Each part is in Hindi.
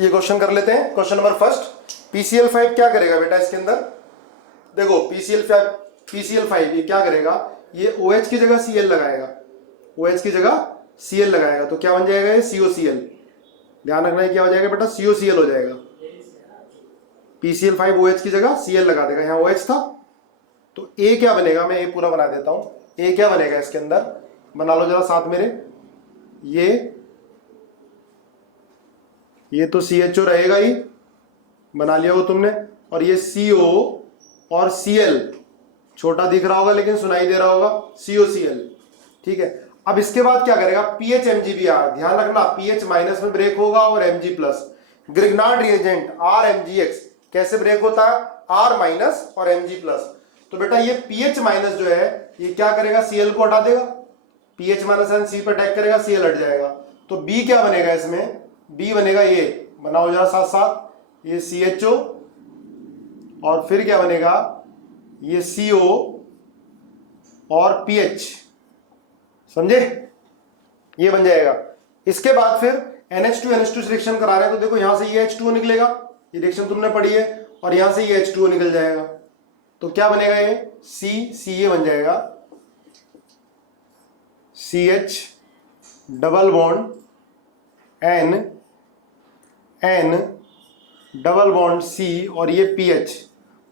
ये क्वेश्चन कर लेते हैं। क्वेश्चन नंबर फर्स्ट, PCl5 क्या करेगा बेटा इसके अंदर? देखो PCl5 ये क्या करेगा, ये OH की जगह Cl लगाएगा, OH की जगह Cl लगाएगा, तो क्या बन जाएगा ये COCl। ध्यान रखना है क्या हो जाएगा बेटा, COCl हो जाएगा। PCl5 OH की जगह Cl लगा देगा, यहाँ OH था तो A क्या बनेगा, मैं A पूरा बना देता हूं। A क्या बनेगा इसके अंदर, बना लो जरा साथ मेरे। ये तो CHO रहेगा ही, बना लिया हो तुमने, और ये CO और Cl छोटा दिख रहा होगा लेकिन सुनाई दे रहा होगा, COCl। ठीक है, अब इसके बाद क्या करेगा, पीएच MgBr। ध्यान रखना पीएच माइनस में ब्रेक होगा और Mg plus. Grignard reagent RMgX कैसे ब्रेक होता है, R माइनस और Mg प्लस। तो बेटा ये पीएच माइनस जो है ये क्या करेगा, Cl को हटा देगा, पीएच माइनस एन सी पर अटैक करेगा, Cl हट जाएगा। तो B क्या बनेगा इसमें, B बनेगा ये, बनाओ जरा साथ साथ, ये CHO और फिर क्या बनेगा, ये CO और PH, समझे, ये बन जाएगा। इसके बाद फिर NH2 से रिएक्शन करा रहे हैं तो देखो यहां से ये H2O निकलेगा, ये रिएक्शन तुमने पढ़ी है, और यहां से ये H2O निकल जाएगा, तो क्या बनेगा ये CCA बन जाएगा, CH double bond N double bond C और ये PH।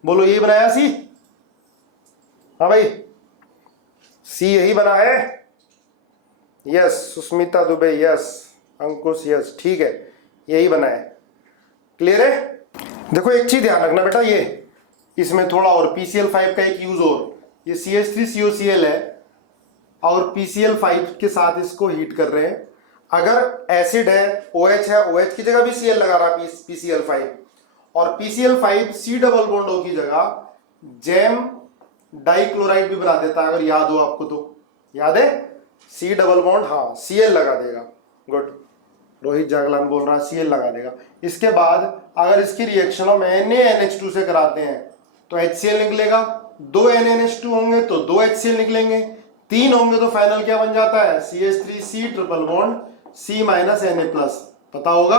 बोलो ये बनाया C? हाँ भाई, C यही बना है। यस सुस्मिता दुबे, यस अंकुश, यस ठीक है, यही बना है। क्लियर है? देखो एक चीज ध्यान रखना बेटा, ये इसमें थोड़ा और PCl5 का एक यूज और, ये CH3COCl है और PCl5 के साथ इसको हीट कर रहे हैं। अगर एसिड है, OH है, OH की जगह भी Cl लगा रहा है PCl5, और PCl5 C double bond O की जगह जैम डाइक्लोराइड भी बना देता है, अगर याद हो आपको तो। याद है? C डबल बॉन्ड, हाँ Cl लगा देगा। गुड, रोहित जागलान बोल रहा है Cl लगा देगा। इसके बाद अगर इसकी रिएक्शन हम NaNH2 से कराते हैं तो HCl निकलेगा, 2 NaNH2 होंगे तो 2 HCl निकलेंगे, 3 होंगे तो फाइनल क्या बन जाता है, CH3C triple bond C minus Na plus. पता होगा,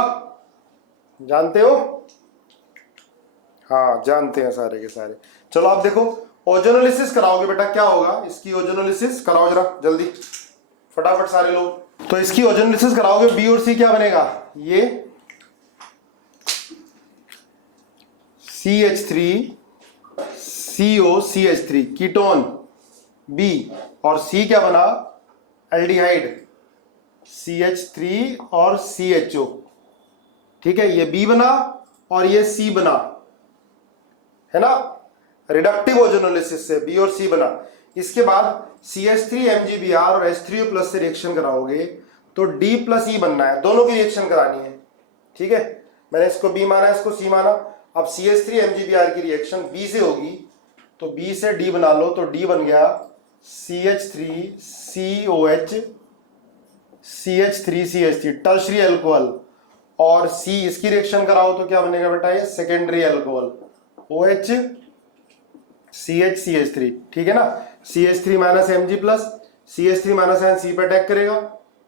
जानते हो? हाँ जानते हैं सारे के सारे। चलो आप देखो, ओजोनोलिसिस कराओगे बेटा, क्या होगा इसकी ओजोनोलिसिस कराओ जरा जल्दी फटाफट सारे लोग। तो इसकी ओजोनोलिसिस कराओगे, B और C क्या बनेगा, ये CH3COCH3 कीटोन B, और C क्या बना, एल्डिहाइड CH3 और CHO। ठीक है, ये B बना और ये C बना, है ना, रिडक्टिव ओजोनोलिसिस से B और C बना। इसके बाद CH3 MgBr और H3O प्लस से रिएक्शन कराओगे तो D प्लस E बनना है, दोनों की रिएक्शन करानी है। ठीक है, मैंने इसको B माना, इसको C माना। अब CH3 MgBr की रिएक्शन B से होगी तो B से D बना लो, तो D बन गया CH3COH CH3CH3 टर्शरी अल्कोहल, और C इसकी रिएक्शन कराओ तो क्या बनेगा बेटा, ये सेकेंडरी अल्कोहल OH CH3। ठीक है ना, CH3 minus Mg plus, CH3 minus N C पर अटैक करेगा,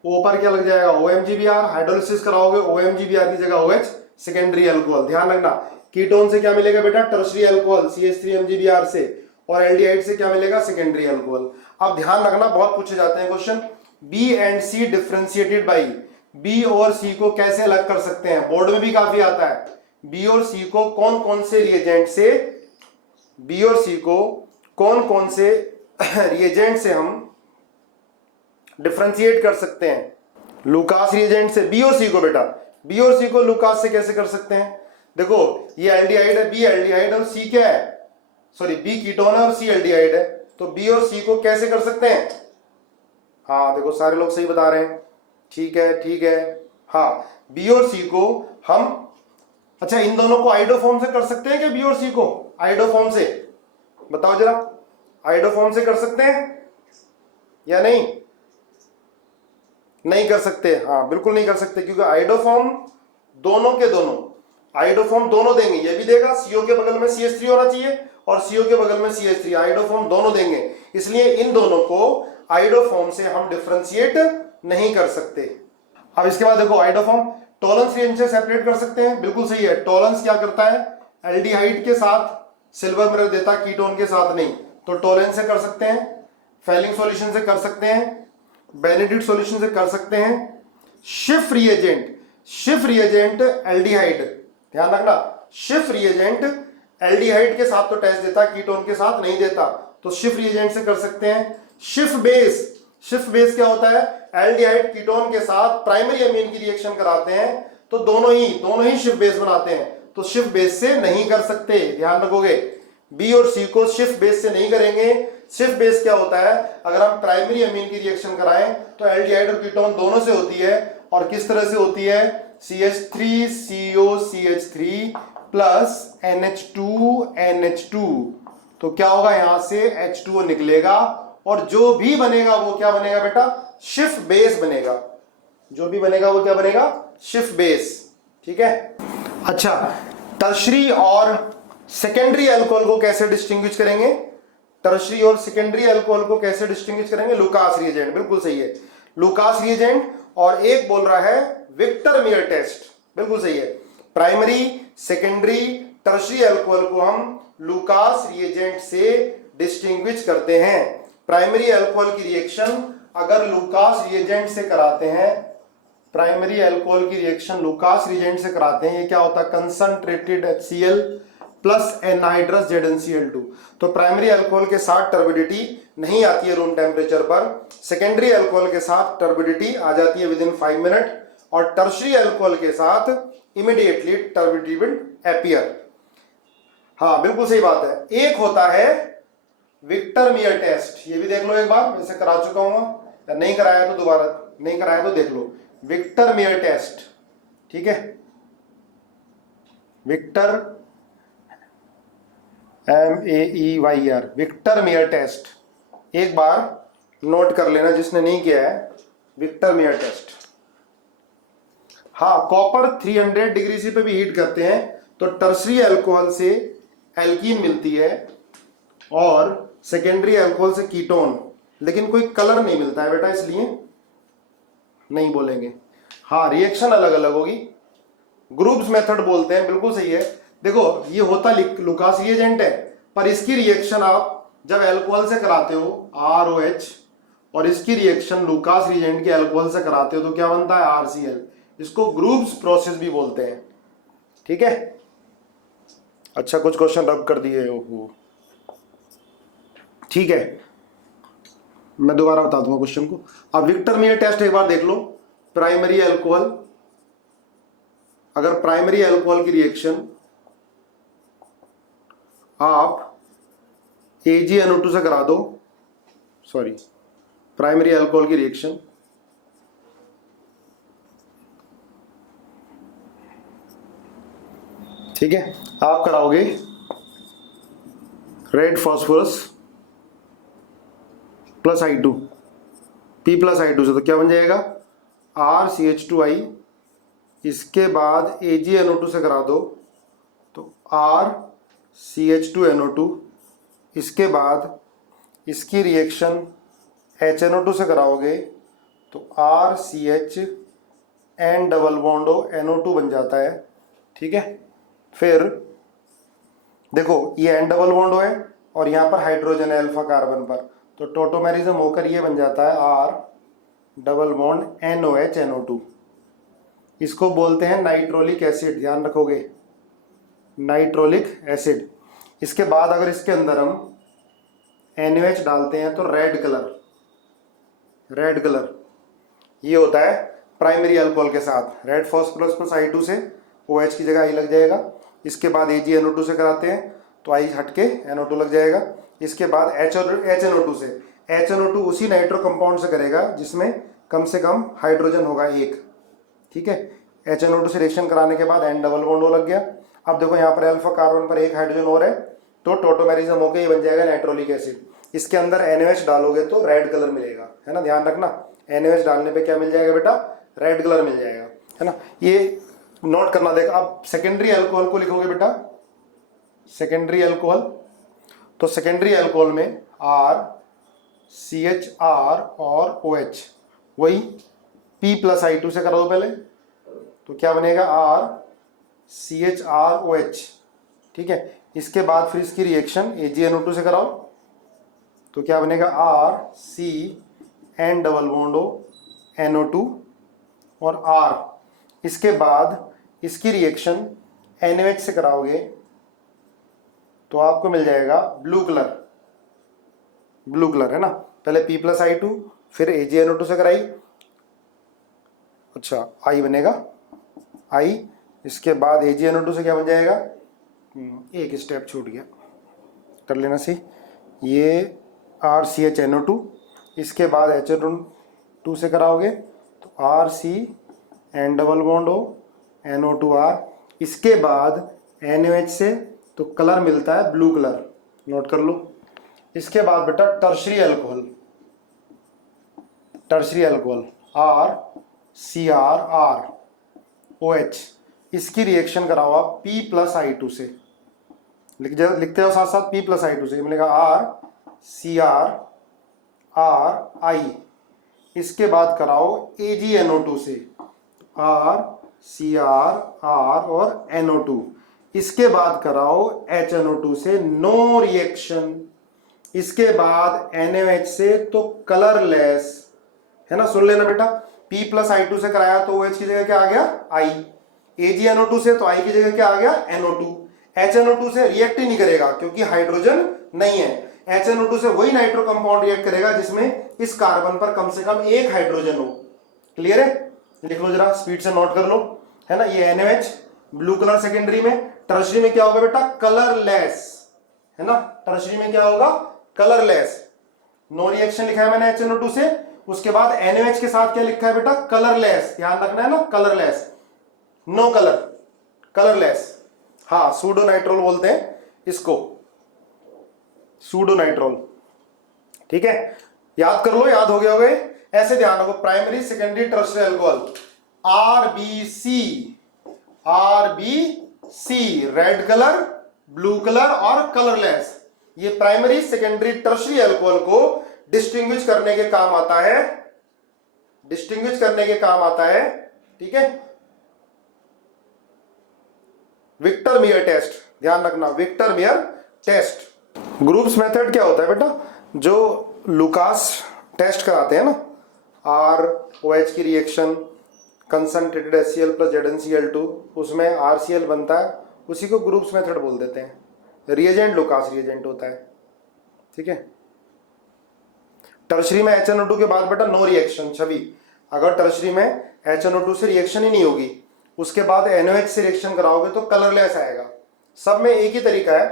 O पर क्या लग जाएगा OMgBr, हाइड्रोलिसिस कराओगे OMgBr की जगह OH सेकेंडरी अल्कोहल। ध्यान रखना कीटोन से क्या मिलेगा बेटा, टर्शरी अल्कोहल CH3 MgBr से, और एल्डिहाइड से क्या मिलेगा, सेकेंडरी अल्कोहल। अब ध्यान रखना, बहुत पूछे जाते हैं question, B and C differentiated by, B और C को कैसे अलग कर सकते हैं, बोर्ड में भी काफी आता है। B और C को कौन कौन से रिएजेंट से, B और C को कौन कौन से रिएजेंट से हम डिफरेंशिएट कर सकते हैं, लुकास रिएजेंट से B और C को। बेटा B और C को लुकास से कैसे कर सकते हैं, देखो ये एल्डिहाइड है, B एल्डिहाइड और C क्या है, सॉरी B कीटोन है और C एल्डिहाइड है, तो B और C को कैसे कर सकते हैं। हाँ देखो सारे लोग सही बता रहे हैं, ठीक है ठीक है। हाँ B और C को हम, अच्छा इन दोनों को आइडोफॉर्म से कर सकते हैं क्या, B और C को आइडोफॉर्म से, बताओ जरा, आइडोफॉर्म से कर सकते हैं या नहीं, नहीं कर सकते। हाँ बिल्कुल नहीं कर सकते, क्योंकि आइडोफॉर्म दोनों के दोनों, आइडोफॉर्म दोनों देंगे, ये भी देगा CO के बगल में CH3 होना चाहिए और CO के बगल में CH3, आइडोफॉर्म दोनों देंगे, इसलिए इन दोनों को आइडोफॉर्म से हम डिफरेंशिएट नहीं कर सकते। अब इसके बाद देखो आइडोफॉर्म टॉलरेंस रिएजेंट से सेपरेट कर सकते हैं, बिल्कुल सही है। टॉलरेंस क्या करता है, एल्डिहाइड के साथ सिल्वर मिरर देता, कीटोन के साथ नहीं। तो टॉलरेंस से कर सकते हैं, फेलिंग सॉल्यूशन से कर सकते हैं, बेनेडिक्ट सॉल्यूशन से कर सकते हैं। शिफ रिएजेंट एल्डिहाइड, ध्यान रखना, शिफ रिएजेंट एल्डिहाइड के साथ तो टेस्ट देता, कीटोन के साथ नहीं देता, तो शिफ रिएजेंट से कर सकते हैं। शिफ बेस क्या होता है, एल्डिहाइड कीटोन के साथ प्राइमरी अमीन की रिएक्शन कराते हैं, तो दोनों ही शिफ बेस बनाते हैं, तो शिफ बेस से नहीं कर सकते, ध्यान रखोगे। बी और सी को शिफ बेस से नहीं करेंगे। शिफ बेस क्या होता है, अगर हम प्राइमरी अमीन की रिएक्शन कराएं तो एल्डिहाइड और कीटोन दोनों से होती है, और किस तरह से होती है, CH3COCH3 प्लस NH2NH2, तो क्या होगा, यहां से H2O निकलेगा, और जो भी बनेगा वो क्या बनेगा बेटा, शिफ बेस बनेगा। जो भी बनेगा वो क्या बनेगा, शिफ बेस, ठीक है। अच्छा, टर्शरी और सेकेंडरी अल्कोहल को कैसे डिस्टिंग्विश करेंगे, टर्शरी और सेकेंडरी अल्कोहल को कैसे डिस्टिंग्विश करेंगे, लुकास रिएजेंट, बिल्कुल सही है, लुकास रिएजेंट। और एक बोल रहा है विक्टर मियर टेस्ट, बिल्कुल सही है। प्राइमरी, सेकेंडरी, टर्शरी अल्कोहल को हम लुकास रिएजेंट से डिस्टिंग्विश करते हैं। प्राइमरी अल्कोहल की रिएक्शन अगर लुकास रिएजेंट से कराते हैं, प्राइमरी अल्कोहल की रिएक्शन लुकास रिएजेंट से कराते हैं, ये क्या होता है, concentrated HCl plus anhydrous ZnCl2। तो प्राइमरी अल्कोहल के साथ टर्बिडिटी नहीं आती है रूम टेम्परेचर पर, सेकेंडरी अल्कोहल के साथ टर्बिडिटी आ जाती है विद इन 5 मिनट, और टर्शरी अल्कोहल के साथ इमीडिएटली टर्बिडिटी विल अपीयर। हाँ बिल्कुल सही बात है। एक होता है विक्टर मियर टेस्ट, ये भी देख लो एक बार, वैसे करा चुका हूं, नहीं कराया तो दोबारा, नहीं कराया तो देख लो, विक्टर मियर टेस्ट, ठीक है, Victor MEYR, Victor Meyer test, एक बार नोट कर लेना जिसने नहीं किया है, विक्टर मियर टेस्ट। हाँ, कॉपर 300 डिग्री सी पे भी हीट करते हैं तो टर्शरी अल्कोहल से एल्कीन मिलती है और सेकेंडरी अल्कोहल से कीटोन, लेकिन कोई कलर नहीं मिलता है बेटा, इसलिए नहीं बोलेंगे। हाँ, रिएक्शन अलग अलग होगी, ग्रुप्स मेथड बोलते हैं, बिल्कुल सही है। देखो ये होता लुकास रिएजेंट है, पर इसकी रिएक्शन आप जब अल्कोहल से कराते हो ROH, और इसकी रिएक्शन लुकास रिएजेंट के अल्कोहल से कराते हो तो क्या बनता है RCl। इसको ग्रुप्स प्रोसेस भी बोलते हैं, ठीक है। अच्छा, कुछ क्वेश्चन रब कर दिए, ओहो, ठीक है, मैं दोबारा बता दूंगा क्वेश्चन को। अब विक्टर मियर टेस्ट एक बार देख लो। प्राइमरी अल्कोहल, अगर प्राइमरी अल्कोहल की रिएक्शन आप AgNO2 से करा दो, सॉरी, प्राइमरी अल्कोहल की रिएक्शन ठीक है, आप कराओगे red phosphorus plus I2, P plus I2 से, तो क्या बन जाएगा RCH2I, इसके बाद AgNO2 से करा दो तो RCH2NO2, इसके बाद इसकी रिएक्शन HNO2 से कराओगे तो RCH N double bond NO2 बन जाता है, ठीक है। फिर देखो ये N डबल बॉन्ड है और यहाँ पर हाइड्रोजन है अल्फा कार्बन पर, तो टोटोमेरिज्म होकर ये बन जाता है R double bond NOH NO2, इसको बोलते हैं नाइट्रोलिक एसिड, ध्यान रखोगे, नाइट्रोलिक एसिड। इसके बाद अगर इसके अंदर हम NaOH डालते हैं तो रेड कलर ये होता है प्राइमरी अल्कोहल के साथ, रेड फॉस्फोरस प्लस I2 से OH की जगह I लग जाएगा। इसके बाद AgNO2 से कराते हैं तो I हट के NO2 लग जाएगा। इसके बाद HNO2 से, HNO2 उसी नाइट्रो कंपाउंड से करेगा जिसमें कम से कम हाइड्रोजन होगा एक, ठीक है। HNO2 से रिएक्शन कराने के बाद N डबल बॉन्ड O लग गया। अब देखो यहाँ पर अल्फा कार्बन पर एक हाइड्रोजन और है तो टोटोमेरिज्म होकर ये बन जाएगा नाइट्रोलिक एसिड। इसके अंदर NaOH डालोगे तो रेड कलर मिलेगा, है ना, ध्यान रखना, NaOH डालने पे क्या मिल जाएगा बेटा, रेड कलर मिल जाएगा, है ना, ये नोट करना। देखो अब सेकेंडरी अल्कोहल को लिखोगे बेटा, सेकेंडरी अल्कोहल, तो सेकेंडरी अल्कोहल में R CHR और OH, वही P प्लस I2 से करो पहले, तो तो क्या बनेगा RCHROH, ठीक है। इसके बाद फिर इसकी रिएक्शन AgNO2 से कराओ तो क्या बनेगा RCN≡NO2 और R। इसके बाद इसकी रिएक्शन NaOH से कराओगे तो आपको मिल जाएगा ब्लू कलर है ना। पहले P+I2 फिर AgNO2 से कराई, अच्छा I बनेगा I। इसके बाद AgNO2 से क्या बन जाएगा, एक स्टेप छूट गया, कर लेना सही, ये RCHNO2। इसके बाद HNO2 से कराओगे तो RCN≡NO2R। इसके बाद NaOH से तो कलर मिलता है ब्लू कलर, नोट कर लो। इसके बाद बेटा टर्शरी अल्कोहल RCRROH, इसकी रिएक्शन कराओ आप P+I2 से, लिखते हो साथ साथ P+I2 से, मिलेगा RCRRI। इसके बाद कराओ AgNO2 से RCRR और NO2। इसके बाद कराओ HNO2 से, नो रिएक्शन। इसके बाद NaOH से तो कलरलेस, है ना, सुन लेना बेटा। P+I2 से कराया तो OH की जगह क्या आ गया I, AgNO2 से तो I की जगह क्या आ गया NO2। HNO2 से रिएक्ट ही नहीं करेगा क्योंकि हाइड्रोजन नहीं है। HNO2 से वही नाइट्रो कंपाउंड रिएक्ट करेगा जिसमें इस कार्बन पर कम से कम एक हाइड्रोजन हो। क्लियर है, लिख लो जरा, स्पीड से नोट कर लो, है ना। ये NaOH ब्लू कलर सेकेंडरी में, टर्शरी में क्या होगा बेटा कलरलेस, है ना। टर्शरी में क्या होगा कलरलेस, नो रिएक्शन लिखा है मैंने HNO2 से। उसके बाद NaOH के साथ क्या लिखा है बेटा कलरलेस, ध्यान रखना है ना, कलरलेस, नो कलर, कलरलेस। हाँ, सूडोनाइट्रोल बोलते हैं इसको, सूडोनाइट्रोल, ठीक है। याद कर लो, याद हो गया होगा। ऐसे ध्यान रखो, primary secondary tertiary alcohol RBC, red colour, blue colour और कलरलेस। ये प्राइमरी सेकेंडरी टर्शियरी अल्कोहल को डिस्टिंग्विश करने के काम आता है, ठीक है। विक्टर मेयर टेस्ट, ध्यान रखना, Victor Meyer test. Groups method क्या होता है बेटा, जो लुकास टेस्ट कराते हैं ना, ROH की reaction concentrated HCl plus ZnCl2, उसमें RCl बनता है, उसी को ग्रुप्स मेथड बोल देते हैं। रिएजेंट लुकास रिएजेंट होता है, ठीक है। टर्शरी में HNO2 के बाद बेटा नो रिएक्शन, छवि, अगर टर्शरी में HNO2 से रिएक्शन ही नहीं होगी, उसके बाद NaOH से रिएक्शन कराओगे तो कलरलेस आएगा। सब में एक ही तरीका है,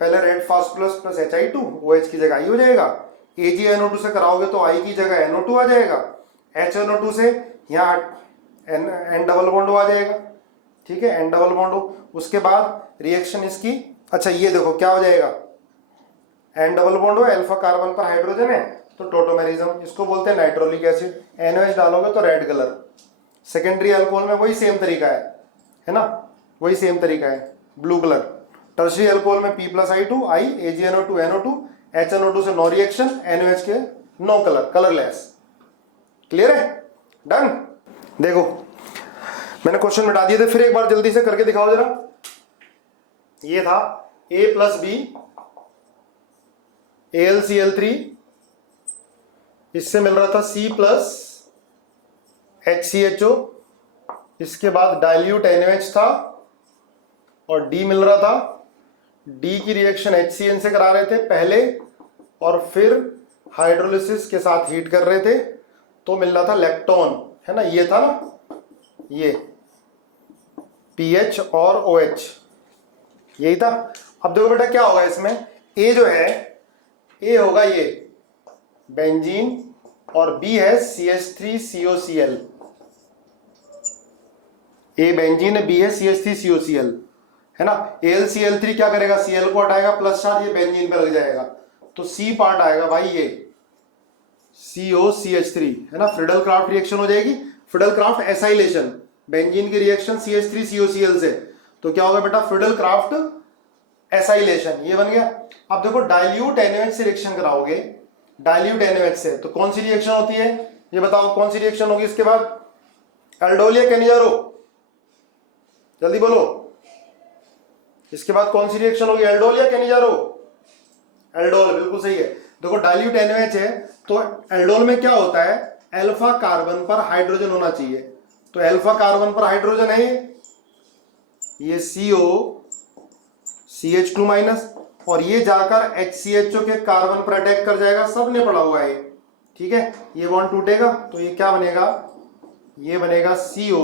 पहले red phosphorus plus Hi2, OH की जगह I हो जाएगा। AgNO2 से कराओगे तो I की जगह NO2 आ जाएगा। HNO2 से यहाँ N डबल बॉन्ड आ जाएगा, ठीक है, N डबल बॉन्ड। उसके बाद रिएक्शन इसकी, अच्छा ये देखो क्या हो जाएगा, N डबल बॉन्ड हो, अल्फा कार्बन पर हाइड्रोजन है तो टोटोमेरिज्म, इसको बोलते हैं नाइट्रोलिक एसिड। NaOH डालोगे तो रेड कलर। सेकेंडरी अल्कोहल में वही सेम तरीका है ना, वही सेम तरीका है, ब्लू कलर। टर्शियरी अल्कोहल में P+I2 I, AgNO2 NO2, HNO2 से नो रिएक्शन, NaOH के नो कलर, कलरलेस। क्लियर है, डन। देखो मैंने क्वेश्चन मिटा दिए थे, फिर एक बार जल्दी से करके दिखाओ जरा। ये था A+B AlCl3, इससे मिल रहा था C+HCHO, इसके बाद डाइल्यूट NaOH था और D मिल रहा था। D की रिएक्शन HCN से करा रहे थे पहले और फिर हाइड्रोलिसिस के साथ हीट कर रहे थे तो मिल रहा था लेक्टोन, है ना, ये था ना, ये PH और OH, यही था। अब देखो बेटा क्या होगा इसमें, A जो है, A होगा ये बेंजीन और B है CH3COCl। A बेंजीन है, B है CH3COCl, है ना। AlCl3 क्या करेगा, Cl को हटाएगा, प्लस चार्ज ये बेंजीन पे लग जाएगा तो C पार्ट आएगा भाई, ये COCH3, है ना। फ्रीडल क्राफ्ट रिएक्शन हो जाएगी, फ्रीडल क्राफ्ट एसाइलेशन, बेंजीन की रिएक्शन CH3COCl से, तो क्या होगा बेटा फ्रीडल क्राफ्ट एसाइलेशन, ये बन गया। अब देखो डाइल्यूट NaOH से रिएक्शन कराओगे, डाइल्यूट NaOH से तो कौन सी रिएक्शन होती है, ये बताओ कौन सी रिएक्शन होगी इसके बाद, एल्डोल या कैनिजारो, जल्दी बोलो। इसके बाद कौन सी रिएक्शन होगी, एल्डोल या केनिजारो? एल्डोल, बिल्कुल सही है। देखो डाइल्यूट NaOH है तो एल्डोल में क्या होता है, अल्फा कार्बन पर हाइड्रोजन होना चाहिए, तो अल्फा कार्बन पर हाइड्रोजन है ये CO CH2 माइनस, और ये जाकर HCHO के कार्बन पर अटैक कर जाएगा, सबने पढ़ा हुआ है, ठीक है। ये बॉन्ड टूटेगा तो ये क्या बनेगा, ये बनेगा CO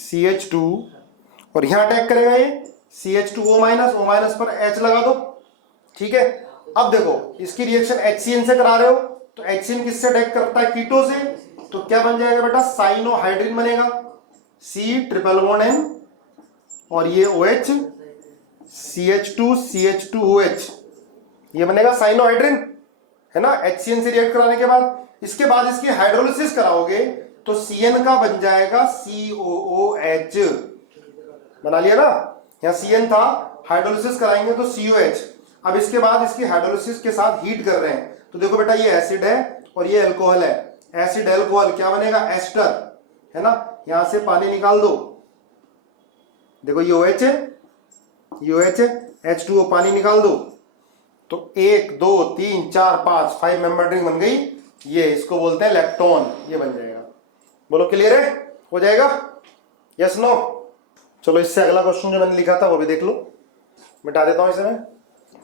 CH2, और यहां अटैक करेगा ये CH2O माइनस, O माइनस पर H लगा दो, ठीक है। अब देखो इसकी रिएक्शन HCN से करा रहे हो तो HCN किससे अटैक करता है, कीटो से, तो क्या बन जाएगा बेटा, साइनोहाइड्रिन बनेगा, C ट्रिपल बॉन्ड N और ये OH CH2 CH2OH, ये बनेगा साइनोहाइड्रिन, है ना, HCN से रिएक्ट कराने के बाद। इसके बाद इसकी हाइड्रोलिसिस कराओगे तो CN का बन जाएगा COOH, बना लिया ना, यहाँ CN था, हाइड्रोलिसिस कराएंगे तो COH। अब इसके बाद इसकी हाइड्रोलिसिस के साथ हीट कर रहे हैं तो देखो बेटा ये एसिड है और ये अल्कोहल है, एसिड अल्कोहल क्या बनेगा, एस्टर, है ना, यहां से पानी निकाल दो, देखो ये OH है, ये OH है, H2O, पानी निकाल दो, तो 1 2 3 4 5 5 मेंबर ड्रिंक बन गई, ये इसको बोलते हैं लैक्टोन, ये बन जाएगा। बोलो क्लियर है, हो जाएगा, यस नो। चलो इससे अगला क्वेश्चन जो मैंने लिखा था वो भी देख लो, मिटा देता हूं इसे मैं।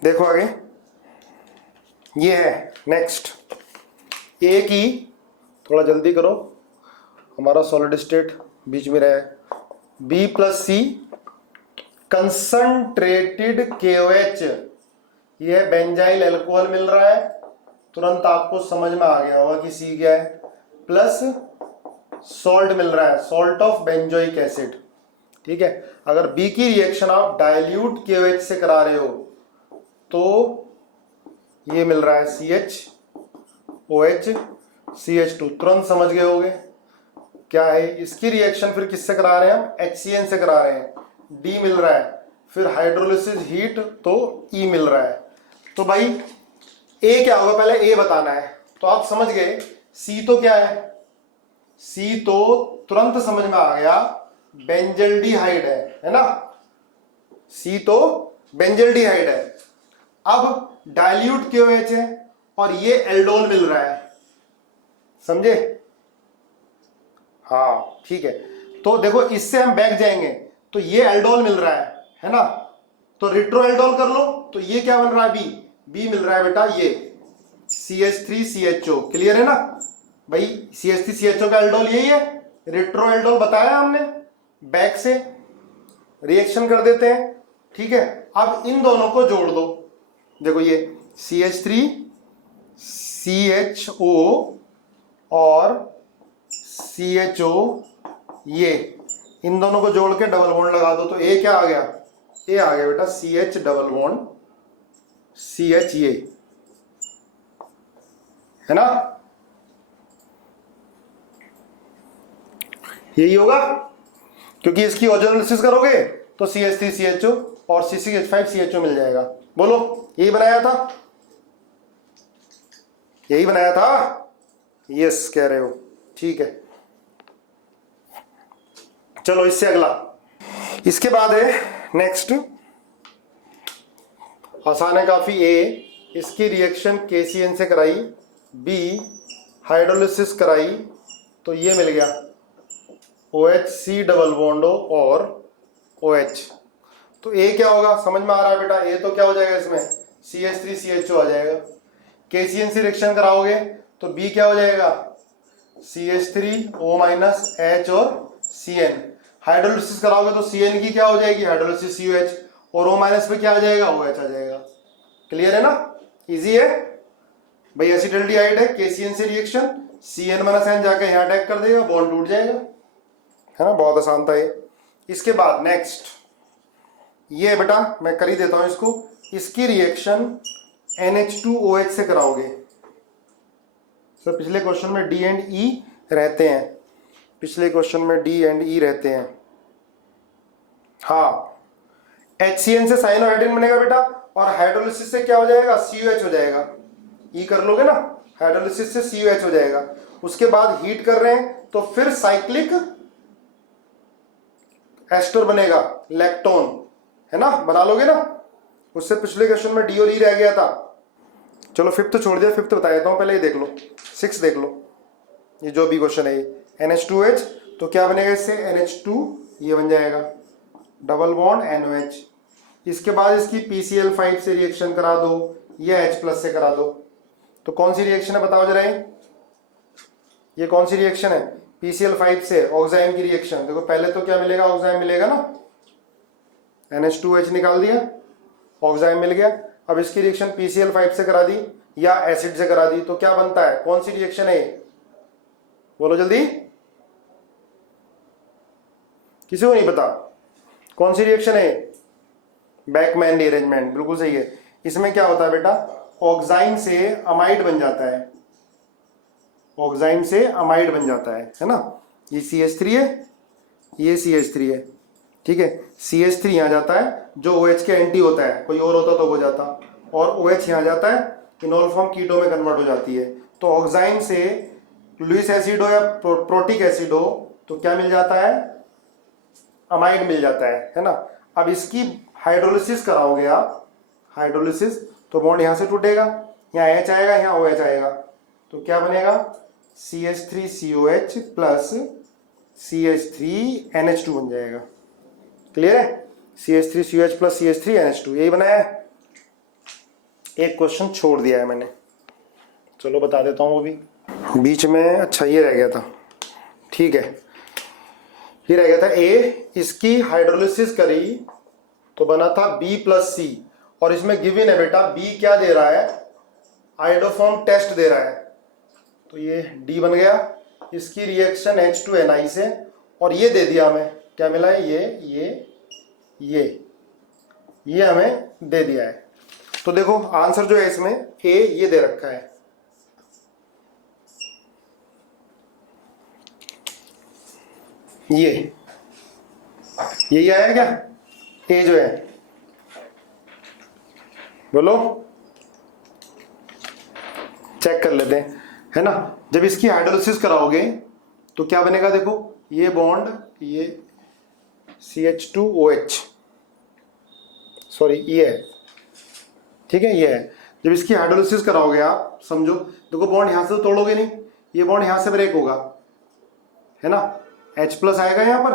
देखो आगे ये है नेक्स्ट, ए की, थोड़ा जल्दी करो, हमारा सॉलिड स्टेट बीच में रहे, B+C कंसंट्रेटेड KOH, ये बेंजाइल अल्कोहल मिल रहा है, तुरंत आपको समझ में आ गया होगा कि C क्या है, प्लस सॉल्ट मिल रहा है, सॉल्ट ऑफ बेंजोइक एसिड, ठीक है। अगर B की रिएक्शन आप डाइल्यूट KOH से करा रहे हो तो ये मिल रहा है CHOH CH2, तुरंत समझ गए होगे क्या है। इसकी रिएक्शन फिर किससे करा रहे हैं हम, HCN से करा रहे हैं, D मिल रहा है, फिर हाइड्रोलिसिस हीट तो E मिल रहा है। तो भाई A क्या होगा, पहले A बताना है, तो आप समझ गए। C तो क्या है, C तो तुरंत समझ में आ गया, बेंजल्डिहाइड है ना, C तो बेंजल्डिहाइड है। अब डाइल्यूट KOH है और ये एल्डोल मिल रहा है, समझे, हाँ ठीक है। तो देखो इससे हम बैक जाएंगे तो ये एल्डोल मिल रहा है ना, तो रिट्रो एल्डोल कर लो, तो ये क्या बन रहा है, बी मिल रहा है बेटा, ये CH3CHO, क्लियर है ना भाई, CH3CHO का एल्डोल यही है, रिट्रो एल्डोल बताया हमने, बैक से रिएक्शन कर देते हैं, ठीक है। अब इन दोनों को जोड़ दो, देखो ये CH3CHO और CHO, ये इन दोनों को जोड़ के डबल बॉन्ड लगा दो, तो ए क्या आ गया, ए आ गया बेटा CH डबल बॉन्ड CH, ये है ना, यही होगा, क्योंकि इसकी ऑर्गेनालिसिस करोगे तो CH3CHO और CCH5CHO मिल जाएगा। बोलो यही बनाया था, यही बनाया था, यस कह रहे हो, ठीक है। चलो इससे अगला, इसके बाद है नेक्स्ट, आसान है काफी। ए, इसकी रिएक्शन KCN से कराई, B हाइड्रोलिसिस कराई तो ये मिल गया OHC डबल बॉन्ड O और OH, तो ए क्या होगा, समझ में आ रहा है बेटा, ए तो क्या हो जाएगा इसमें CH3CHO आ जाएगा। KCN से रिएक्शन कराओगे तो B क्या हो जाएगा CH3O माइनस H और CN, हाइड्रोलिसिस कराओगे तो CN की क्या हो जाएगी, हाइड्रोलिसिस COH, और O माइनस पे क्या आ जाएगा, OH आ जाएगा। क्लियर है ना, इजी है भाई, एसिटल्डिहाइड है, KCN से रिएक्शन, CN माइनस N जाकर यहाँ अटैक कर देगा, बॉन्ड टूट जाएगा, है ना, बहुत आसान था ये। इसके बाद नेक्स्ट ये बेटा मैं कर ही देता हूं इसको, इसकी रिएक्शन NH2OH से कराओगे। सर पिछले क्वेश्चन में D एंड E रहते हैं, पिछले क्वेश्चन में D एंड E रहते हैं, हाँ। HCN से साइनोहाइड्रिन बनेगा बेटा, और हाइड्रोलिसिस से क्या हो जाएगा, COH हो जाएगा, E कर लोगे ना, हाइड्रोलिसिस से COH हो जाएगा। उसके बाद हीट कर रहे हैं तो फिर साइक्लिक एस्टर बनेगा लैक्टोन, है ना, बना लोगे ना। उससे पिछले क्वेश्चन में डी और ई रह गया था। चलो फिफ्थ तो छोड़ दिया, फिफ्थ बता देता हूँ, पहले ये देख लो, सिक्स देख लो, ये जो भी क्वेश्चन है ये NH2H, तो क्या बनेगा इससे NH2, ये बन जाएगा डबल बॉन्ड NOH। इसके बाद इसकी PCl5 से रिएक्शन करा दो या H+ से करा दो। तो कौन सी रिएक्शन है बताओ जरा, ये कौन सी रिएक्शन है? PCl5 से ऑक्साइम की रिएक्शन। देखो पहले तो क्या मिलेगा, ऑक्साइम मिलेगा ना, NH2H निकाल दिया, ऑक्साइम मिल गया। अब इसकी रिएक्शन PCl5 से करा दी या एसिड से करा दी, तो क्या बनता है, कौन सी रिएक्शन है, बोलो जल्दी, किसी को नहीं पता कौन सी रिएक्शन है? बैकमैन रीअरेंजमेंट, बिल्कुल सही है। इसमें क्या होता है बेटा, ऑक्साइम से अमाइड बन जाता है, ऑक्साइम से अमाइड बन जाता है ना। ये CH3 है, ये CH3 है, ठीक है। CH3 यहाँ जाता है, जो OH के एंटी होता है, कोई और होता तो हो जाता, और OH यहाँ जाता है, इनोल फॉर्म कीटो में कन्वर्ट हो जाती है। तो ऑक्साइम से लुईस एसिड हो या प्रोटिक एसिड हो तो क्या मिल जाता है, अमाइड मिल जाता है ना। अब इसकी हाइड्रोलिसिस कराओगे आप, हाइड्रोलिसिस, तो बॉन्ड यहाँ से टूटेगा, यहाँ H आएगा, यहाँ OH आएगा, तो क्या बनेगा, CH3COH प्लस CH3NH2 बन जाएगा। क्लियर है, CH3COH प्लस CH3NH2, यही बनाया है। एक क्वेश्चन छोड़ दिया है मैंने, चलो बता देता हूँ वो भी बीच में। अच्छा ये रह गया था, ठीक है, ये रह गया था A, इसकी हाइड्रोलिसिस करी तो बना था B+C, और इसमें गिवन है बेटा B क्या दे रहा है, आयोडोफॉर्म टेस्ट दे रहा है, तो ये D बन गया। इसकी रिएक्शन H2Ni से, और ये दे दिया हमें, क्या मिला है, ये हमें दे दिया है। तो देखो आंसर जो है इसमें A ये दे रखा है, यही आया क्या, A जो है, बोलो, चेक कर लेते हैं, है ना। जब इसकी हाइड्रोलिसिस कराओगे तो क्या बनेगा, देखो ये बॉन्ड, ये CH2OH, सॉरी ये है, ठीक है, ये है। जब इसकी हाइड्रोलिसिस कराओगे आप, समझो, देखो बॉन्ड यहां से तो तोड़ोगे नहीं, ये बॉन्ड यहां से ब्रेक होगा, है ना, H+ आएगा यहाँ पर,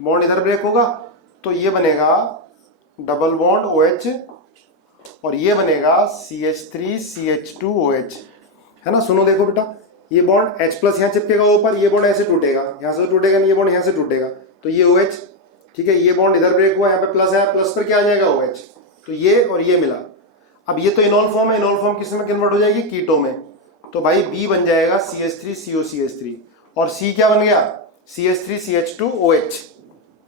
बॉन्ड इधर ब्रेक होगा, तो ये बनेगा डबल बॉन्ड OH, और ये बनेगा CH3CH2OH, है ना। सुनो देखो बेटा, ये बॉन्ड H+ यहाँ चिपकेगा ऊपर, ये बॉन्ड ऐसे टूटेगा, यहाँ से टूटेगा नहीं, ये बॉन्ड यहाँ से टूटेगा, तो ये OH, ठीक है, ये बॉन्ड इधर ब्रेक हुआ, यहाँ पे प्लस है, प्लस पर क्या आ जाएगा, OH, तो ये और ये मिला। अब ये तो इनोल फॉर्म है, इनोल फॉर्म किस में कन्वर्ट हो जाएगी, कीटो में, तो भाई B बन जाएगा CH3COCH3, और C क्या बन गया, CH3CH2OH,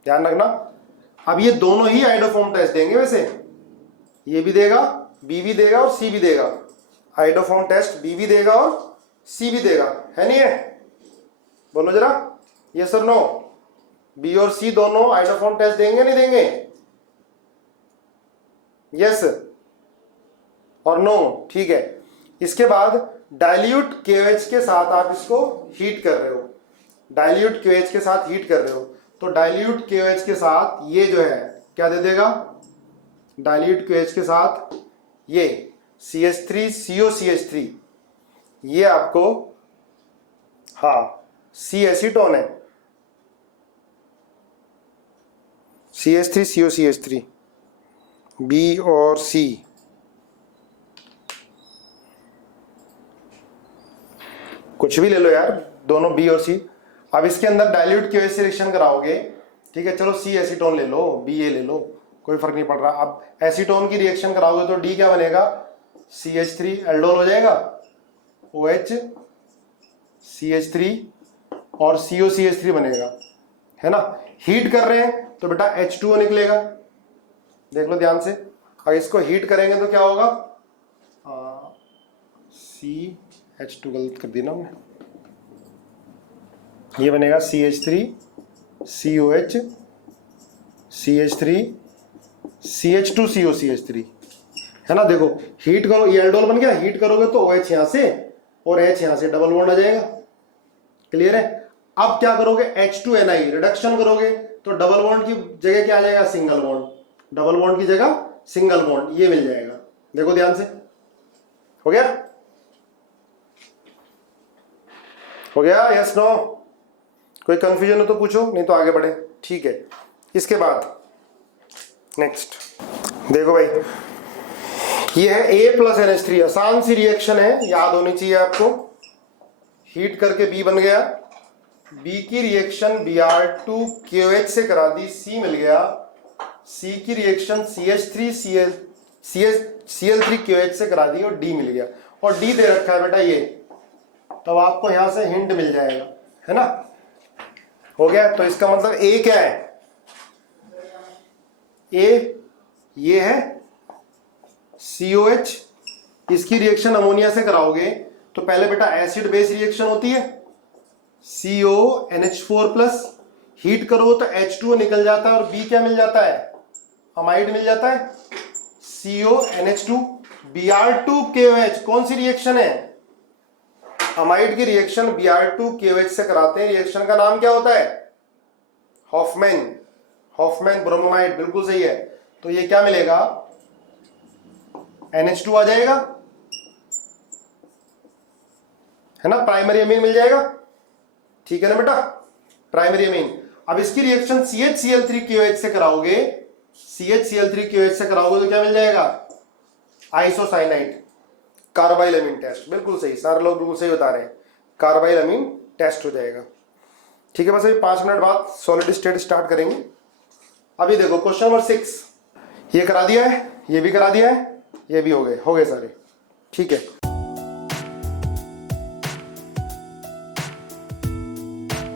ध्यान रखना। अब ये दोनों ही आइडोफॉर्म टेस्ट देंगे, वैसे ये भी देगा, B भी देगा और C भी देगा, आइडोफॉर्म टेस्ट B भी देगा और C भी देगा, है नहीं है, बोलो जरा, यस और नो, B और C दोनों आइडोफॉर्म टेस्ट देंगे नहीं देंगे, यस और नो, ठीक है। इसके बाद डाइल्यूट KOH के साथ आप इसको हीट कर रहे हो, डाइल्यूट KOH के साथ हीट कर रहे हो, तो डाइल्यूट KOH के साथ ये जो है क्या दे देगा, डाइल्यूट KOH के साथ ये CH3COCH3, ये आपको, हाँ, C एसीटोन है, CH3COCH3, B और C, कुछ भी ले लो यार, दोनों B और C। अब इसके अंदर डाइल्यूट KOH से रिएक्शन कराओगे, ठीक है, चलो C एसीटोन ले लो, BA ले लो, कोई फर्क नहीं पड़ रहा। अब एसीटोन की रिएक्शन कराओगे तो D क्या बनेगा, CH3 एल्डोल हो जाएगा, OH CH3 और COCH3 बनेगा, है ना। हीट कर रहे हैं तो बेटा H2O निकलेगा, देख लो ध्यान से। अगर इसको हीट करेंगे तो क्या होगा, CH2 गलत कर दी ना हमने, ये बनेगा CH3 COH CH3 CH2 COCH3, है ना। देखो हीट करो, ये एल्डोल बन गया, हीट करोगे तो OH यहाँ से और H यहाँ से डबल बॉन्ड आ जाएगा, क्लियर है। अब क्या करोगे, H2Ni रिडक्शन करोगे तो डबल बॉन्ड की जगह क्या आ जाएगा, सिंगल बॉन्ड। डबल बॉन्ड की जगह सिंगल बॉन्ड, ये मिल जाएगा। देखो ध्यान से, हो गया, हो गया, यस नो? कोई कंफ्यूजन हो तो पूछो, नहीं तो आगे बढ़े। ठीक है, इसके बाद नेक्स्ट देखो भाई, ये है A प्लस NH3, आसान सी रिएक्शन है, याद होनी चाहिए आपको। हीट करके B बन गया, B की रिएक्शन Br2KOH से करा दी, C मिल गया। C की रिएक्शन Cl3KOH से करा दी और D मिल गया। और D दे रखा है बेटा ये, तब आपको यहां से हिंट मिल जाएगा, है ना? हो गया। तो इसका मतलब A क्या है? A ये है COH, इसकी रिएक्शन अमोनिया से कराओगे तो पहले बेटा एसिड बेस रिएक्शन होती है, CONH4 प्लस, हीट करो तो H2O निकल जाता है और B क्या मिल जाता है, अमाइड मिल जाता है, CONH2। Br2KOH कौन सी रिएक्शन है? अमाइड की रिएक्शन Br2KOH से कराते हैं, रिएक्शन का नाम क्या होता है? हॉफमैन ब्रोमोमाइड, बिल्कुल सही है। तो ये क्या मिलेगा, NH2 आ जाएगा, है ना? प्राइमरी अमीन मिल जाएगा, ठीक है ना बेटा, प्राइमरी अमीन। अब इसकी रिएक्शन CHCl3KOH से कराओगे, CHCl3KOH से कराओगे तो क्या मिल जाएगा, आइसोसाइनाइड, कार्बाइल अमीन टेस्ट। बिल्कुल सही, सारे लोग बिल्कुल सही बता रहे हैं, कार्बाइल अमीन टेस्ट हो जाएगा। ठीक है, बस अभी 5 मिनट बाद सॉलिड स्टेट स्टार्ट करेंगे। अभी देखो क्वेश्चन नंबर 6, ये करा दिया है, ये भी करा दिया है, ये भी हो गए सारे। ठीक है,